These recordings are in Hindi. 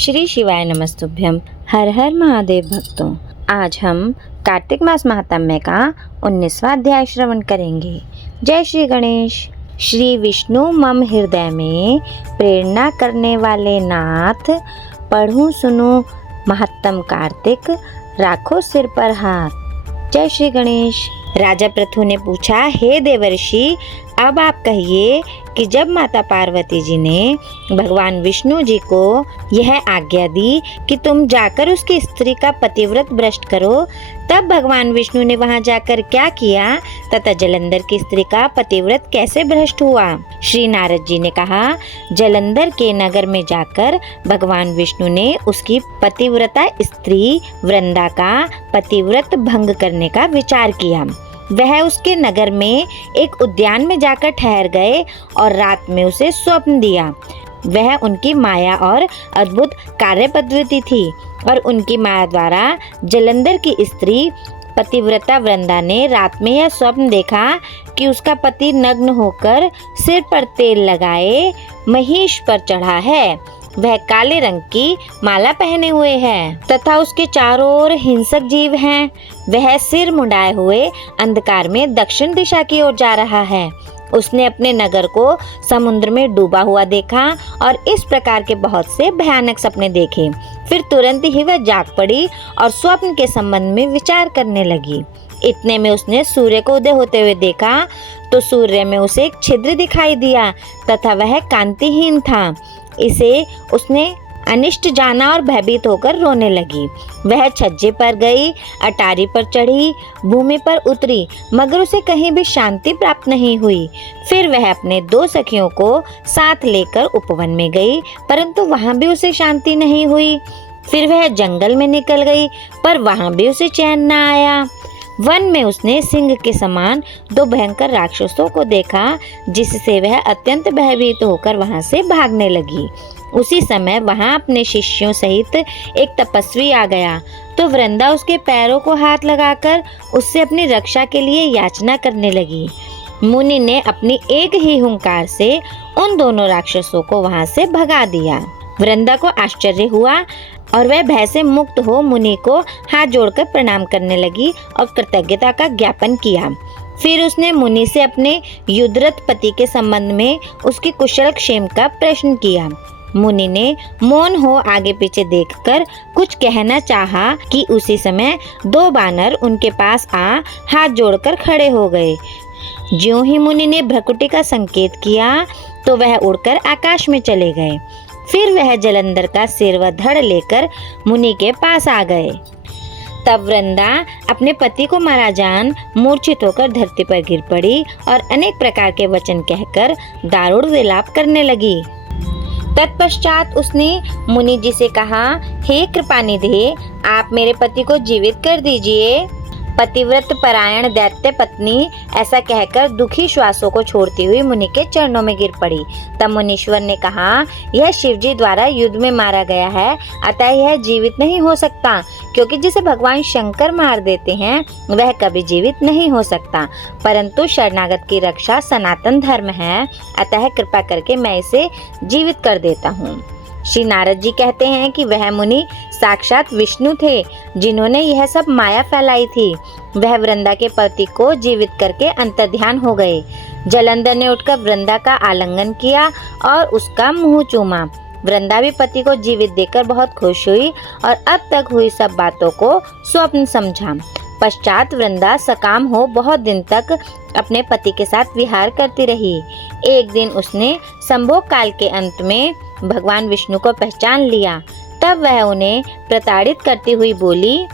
श्री शिवाय नमस्तुभ्यम। हर हर महादेव भक्तों, आज हम कार्तिक मास महात्म्य का 19वां अध्याय श्रवण करेंगे। जय श्री गणेश। श्री विष्णु मम हृदय में प्रेरणा करने वाले नाथ, पढ़ूं सुनो महात्म कार्तिक, राखो सिर पर हाथ। जय श्री गणेश। राजा पृथु ने पूछा, हे देवर्षि, अब आप कहिए कि जब माता पार्वती जी ने भगवान विष्णु जी को यह आज्ञा दी कि तुम जाकर उसकी स्त्री का पतिव्रत भ्रष्ट करो, तब भगवान विष्णु ने वहां जाकर क्या किया तथा जलंधर की स्त्री का पतिव्रत कैसे भ्रष्ट हुआ? श्री नारद जी ने कहा, जलंधर के नगर में जाकर भगवान विष्णु ने उसकी पतिव्रता स्त्री वृंदा का पतिव्रत भंग करने का विचार किया। वह उसके नगर में एक उद्यान में जाकर ठहर गए और रात में उसे स्वप्न दिया। वह उनकी माया और अद्भुत कार्य पद्धति थी और उनकी माया द्वारा जलंधर की स्त्री पतिव्रता वृंदा ने रात में यह स्वप्न देखा कि उसका पति नग्न होकर सिर पर तेल लगाए महिष पर चढ़ा है। वह काले रंग की माला पहने हुए है तथा उसके चारों ओर हिंसक जीव हैं। वह सिर मुंडाए हुए अंधकार में दक्षिण दिशा की ओर जा रहा है। उसने अपने नगर को समुद्र में डूबा हुआ देखा और इस प्रकार के बहुत से भयानक सपने देखे। फिर तुरंत ही वह जाग पड़ी और स्वप्न के संबंध में विचार करने लगी। इतने में उसने सूर्य को उदय होते हुए देखा तो सूर्य में उसे एक छिद्र दिखाई दिया तथा वह कांतिहीन था। इसे उसने अनिष्ट जाना और भयभीत होकर रोने लगी। वह छज्जे पर गई, अटारी पर चढ़ी, भूमि पर उतरी, मगर उसे कहीं भी शांति प्राप्त नहीं हुई। फिर वह अपने 2 सखियों को साथ लेकर उपवन में गई, परंतु वहां भी उसे शांति नहीं हुई। फिर वह जंगल में निकल गई, पर वहां भी उसे चैन न आया। वन में उसने सिंह के समान 2 भयंकर राक्षसों को देखा, जिससे वह अत्यंत भयभीत होकर वहां से भागने लगी। उसी समय वहां अपने शिष्यों सहित एक तपस्वी आ गया तो वृंदा उसके पैरों को हाथ लगाकर उससे अपनी रक्षा के लिए याचना करने लगी। मुनि ने अपनी एक ही हुंकार से उन दोनों राक्षसों को वहां से भगा दिया। वृंदा को आश्चर्य हुआ और वह भय से मुक्त हो मुनि को हाथ जोड़कर प्रणाम करने लगी और कृतज्ञता का ज्ञापन किया। फिर उसने मुनि से अपने युद्धरत पति के संबंध में उसकी कुशल क्षेम का प्रश्न किया। मुनि ने मौन हो आगे पीछे देखकर कुछ कहना चाहा कि उसी समय 2 बानर उनके पास आ हाथ जोड़कर खड़े हो गए। ज्यों ही मुनि ने भ्रकुटी का संकेत किया तो वह उड़कर आकाश में चले गए। फिर वह जलंधर का सिर व धड़ लेकर मुनि के पास आ गए। तब वृंदा अपने पति को मारा जान मूर्छित होकर धरती पर गिर पड़ी और अनेक प्रकार के वचन कहकर दारुण विलाप करने लगी। तत्पश्चात उसने मुनि जी से कहा, हे कृपानिधि, आप मेरे पति को जीवित कर दीजिए। पतिव्रत परायण दैत्य पत्नी ऐसा कहकर दुखी श्वासों को छोड़ती हुई मुनि के चरणों में गिर पड़ी। तब मुनीश्वर ने कहा, यह शिवजी द्वारा युद्ध में मारा गया है, अतः यह जीवित नहीं हो सकता, क्योंकि जिसे भगवान शंकर मार देते हैं वह कभी जीवित नहीं हो सकता। परंतु शरणागत की रक्षा सनातन धर्म है, अतः कृपा करके मैं इसे जीवित कर देता हूँ। श्री नारद जी कहते हैं कि वह मुनि साक्षात विष्णु थे, जिन्होंने यह सब माया फैलाई थी। वह वृंदा के पति को जीवित करके अंतर्ध्यान हो गए। जलंधर ने उठकर वृंदा का आलिंगन किया और उसका मुंह चूमा। वृंदा भी पति को जीवित देखकर बहुत खुश हुई और अब तक हुई सब बातों को स्वप्न समझा। पश्चात वृंदा सकाम हो बहुत दिन तक अपने पति के साथ विहार करती रही। एक दिन उसने संभोग काल के अंत में भगवान विष्णु को पहचान लिया। तब वह उन्हें प्रताड़ित करती हुई बोली,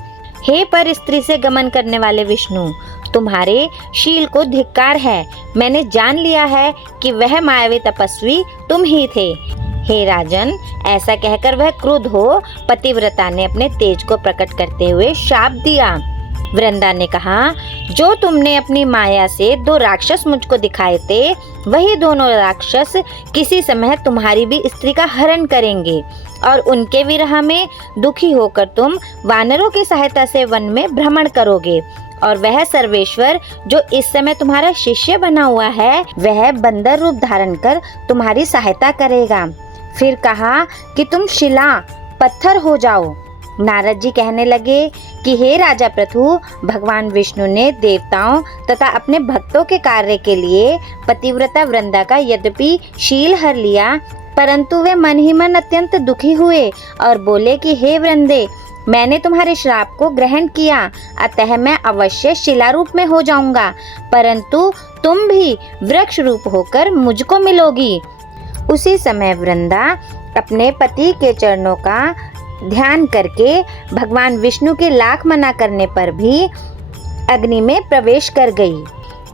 हे पर स्त्री से गमन करने वाले विष्णु, तुम्हारे शील को धिक्कार है। मैंने जान लिया है कि वह मायावी तपस्वी तुम ही थे। हे राजन, ऐसा कहकर वह क्रुद्ध हो पतिव्रता ने अपने तेज को प्रकट करते हुए शाप दिया। वृंदा ने कहा, जो तुमने अपनी माया से 2 राक्षस मुझको दिखाए थे, वही दोनों राक्षस किसी समय तुम्हारी भी स्त्री का हरण करेंगे और उनके विरह में दुखी होकर तुम वानरों की सहायता से वन में भ्रमण करोगे और वह सर्वेश्वर जो इस समय तुम्हारा शिष्य बना हुआ है, वह बंदर रूप धारण कर तुम्हारी सहायता करेगा। फिर कहा कि तुम शिला पत्थर हो जाओ। नारद जी कहने लगे कि हे राजा पृथु, भगवान विष्णु ने देवताओं तथा अपने भक्तों के कार्य के लिए पतिव्रता वृंदा का यद्यपि शील हर लिया, परंतु वे मन ही मन अत्यंत दुखी हुए और बोले कि हे वृंदे, मैंने तुम्हारे श्राप को ग्रहण किया, अतः मैं अवश्य शिला रूप में हो जाऊंगा, परंतु तुम भी वृक्ष रूप होकर मुझको मिलोगी। उसी समय वृंदा अपने पति के चरणों का ध्यान करके भगवान विष्णु के लाख मना करने पर भी अग्नि में प्रवेश कर गई।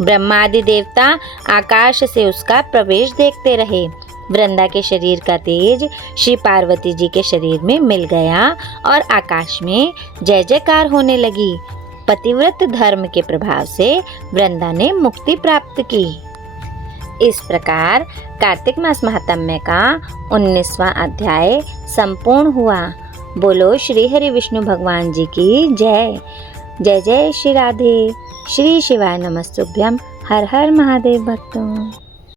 ब्रह्मादि देवता आकाश से उसका प्रवेश देखते रहे। वृंदा के शरीर का तेज श्री पार्वती जी के शरीर में मिल गया और आकाश में जय जयकार होने लगी। पतिव्रत धर्म के प्रभाव से वृंदा ने मुक्ति प्राप्त की। इस प्रकार कार्तिक मास महात्म्य का 19वां अध्याय संपूर्ण हुआ। बोलो श्री हरि विष्णु भगवान जी की जय। जय जय श्री राधे। श्री शिवाय नमस्तुभ्यम। हर हर महादेव भक्तों।